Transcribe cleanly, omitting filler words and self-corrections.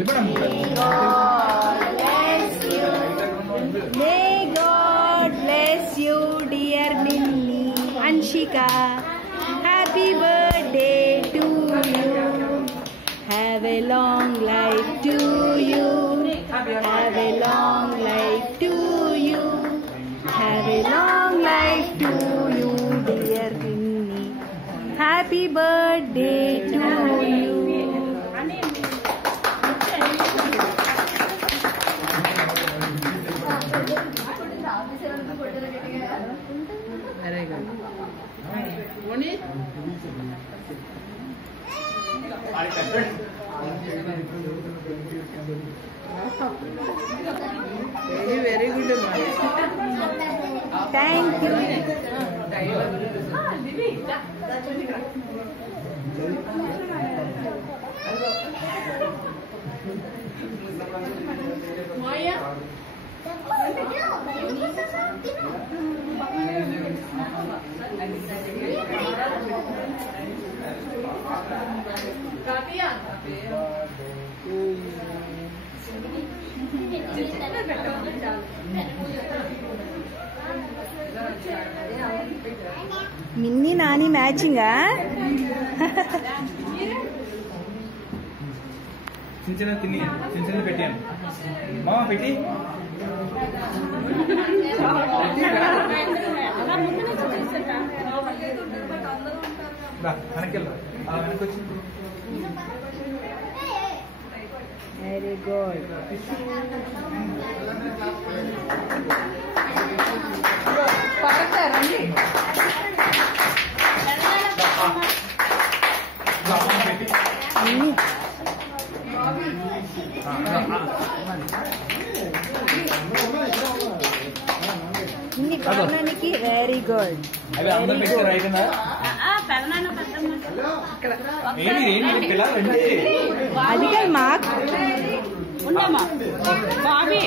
May God bless you, dear Minnie Anshika. Happy birthday to you. Have a long life to you. Have a long life to you. Have a long life to you, dear Minnie. Happy birthday to you. Very good. Very good. Thank you. Minnie Nani matching చిన్న చిన్న పెట్టాను మామ పెట్టి వెనకెళ్ళా వెనకొచ్చి Very good. Ini karena very good. అవి అందరూ పెట్టారు అయినా అది కాదు మాకు బాబీ